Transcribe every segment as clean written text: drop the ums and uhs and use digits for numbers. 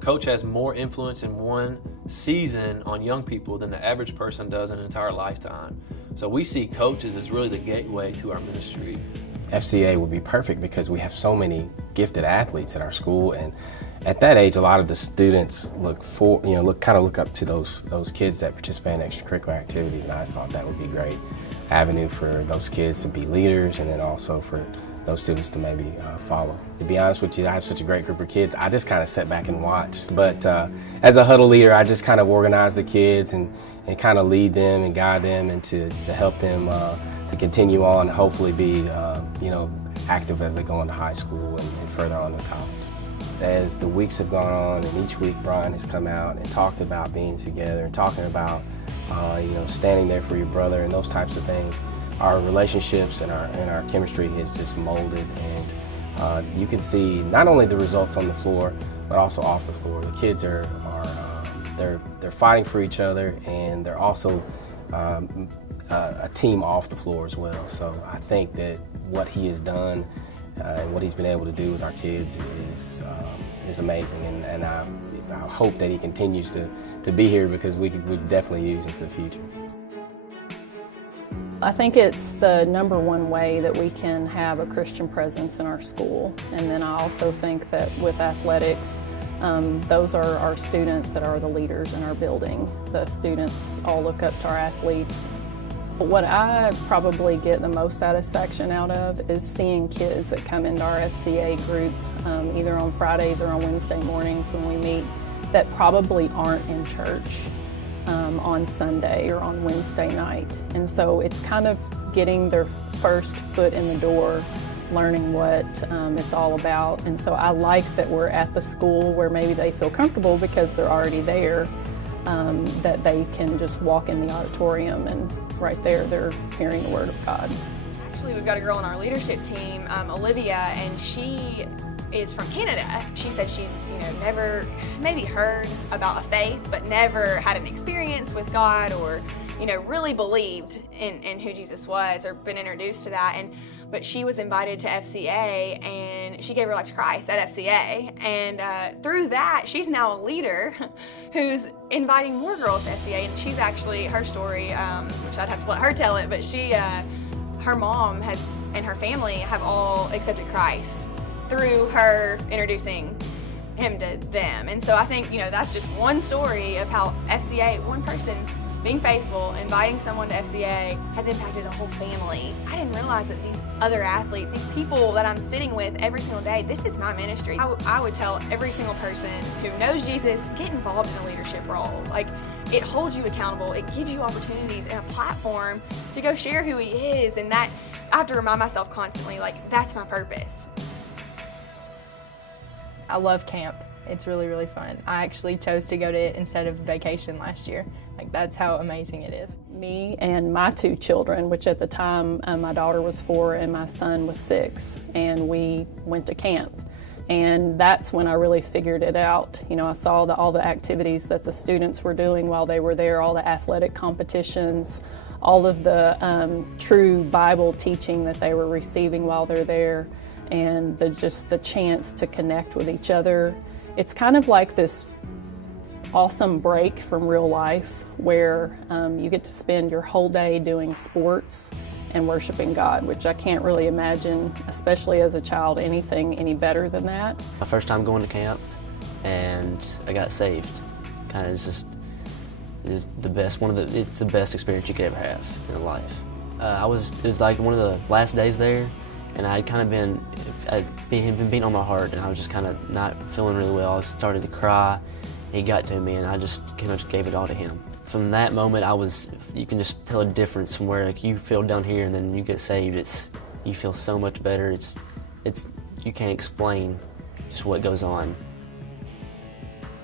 coach has more influence in one season on young people than the average person does in an entire lifetime. So we see coaches as really the gateway to our ministry. FCA would be perfect because we have so many gifted athletes at our school, and at that age, a lot of the students look up to those kids that participate in extracurricular activities, and I just thought that would be a great avenue for those kids to be leaders, and then also for those students to maybe follow. To be honest with you, I have such a great group of kids. I just kind of sat back and watched, but as a huddle leader, I just kind of organize the kids and kind of lead them and guide them, and to help them to continue on and hopefully be active as they go into high school and further on to college. As the weeks have gone on, and each week Brian has come out and talked about being together and talking about standing there for your brother and those types of things, our relationships and our chemistry has just molded, and you can see not only the results on the floor but also off the floor. The kids are they're fighting for each other, and they're also a team off the floor as well. So I think that what he has done and what he's been able to do with our kids is amazing, and I hope that he continues to be here, because we definitely use him for the future. I think it's the number one way that we can have a Christian presence in our school. And then I also think that with athletics, those are our students that are the leaders in our building. The students all look up to our athletes. What I probably get the most satisfaction out of is seeing kids that come into our FCA group either on Fridays or on Wednesday mornings when we meet that probably aren't in church on Sunday or on Wednesday night. And so it's kind of getting their first foot in the door, learning what it's all about. And so I like that we're at the school where maybe they feel comfortable because they're already there, that they can just walk in the auditorium and right there they're hearing the Word of God. Actually, we've got a girl on our leadership team, Olivia, and she is from Canada. She said she, never maybe heard about a faith, but never had an experience with God, or, really believed in who Jesus was, or been introduced to that. But she was invited to FCA, and she gave her life to Christ at FCA. And through that, she's now a leader who's inviting more girls to FCA. And she's actually, her story, which I'd have to let her tell it, but her mom and her family have all accepted Christ through her introducing him to them. And so I think, that's just one story of how FCA, one person being faithful, inviting someone to FCA, has impacted a whole family. I didn't realize that these other athletes, these people that I'm sitting with every single day, this is my ministry. I would tell every single person who knows Jesus, get involved in a leadership role. Like, it holds you accountable. It gives you opportunities and a platform to go share who he is. And that, I have to remind myself constantly, that's my purpose. I love camp. It's really, really fun. I actually chose to go to it instead of vacation last year. That's how amazing it is. Me and my two children, which at the time my daughter was 4 and my son was 6, and we went to camp. And that's when I really figured it out. I saw all the activities that the students were doing while they were there, all the athletic competitions, all of the true Bible teaching that they were receiving while they're there, and just the chance to connect with each other. It's kind of like this awesome break from real life where you get to spend your whole day doing sports and worshiping God, which I can't really imagine, especially as a child, anything any better than that. My first time going to camp, and I got saved. Kind of just is the best. It's the best experience you could ever have in life. It was like one of the last days there, and I had kind of been beating on my heart, and I was just kind of not feeling really well. I started to cry. He got to me, and I just kind of just gave it all to him. From that moment, you can just tell a difference from where you feel down here, and then you get saved. You feel so much better. You can't explain just what goes on.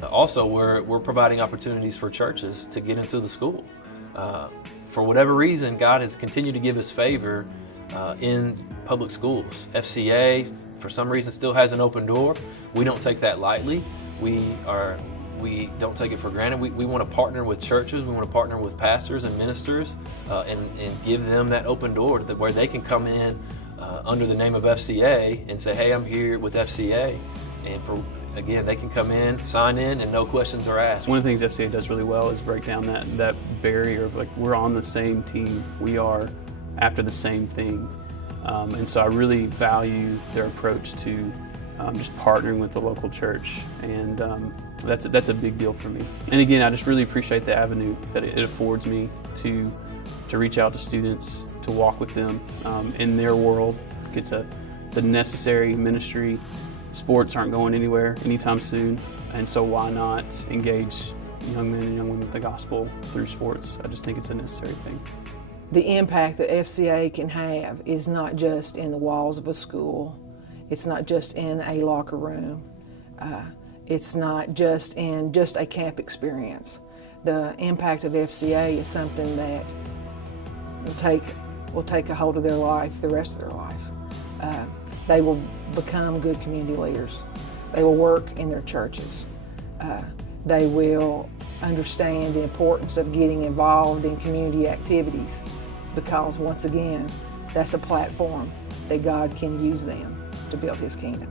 Also, we're providing opportunities for churches to get into the school. For whatever reason, God has continued to give us favor in public schools. FCA, for some reason, still has an open door. We don't take that lightly. We don't take it for granted. We want to partner with churches. We want to partner with pastors and ministers and give them that open door where they can come in under the name of FCA and say, hey, I'm here with FCA, And again, they can come in, sign in, and no questions are asked. One of the things FCA does really well is break down that barrier of like, we're on the same team, we are after the same thing. And so I really value their approach to just partnering with the local church, and that's a big deal for me. And again, I just really appreciate the avenue that it affords me to reach out to students, to walk with them in their world. It's a necessary ministry. Sports aren't going anywhere anytime soon, and so why not engage young men and young women with the gospel through sports? I just think it's a necessary thing. The impact that FCA can have is not just in the walls of a school. It's not just in a locker room. It's not just in just a camp experience. The impact of FCA is something that will take a hold of their life, the rest of their life. They will become good community leaders. They will work in their churches. They will understand the importance of getting involved in community activities, because once again, that's a platform that God can use them to build His kingdom.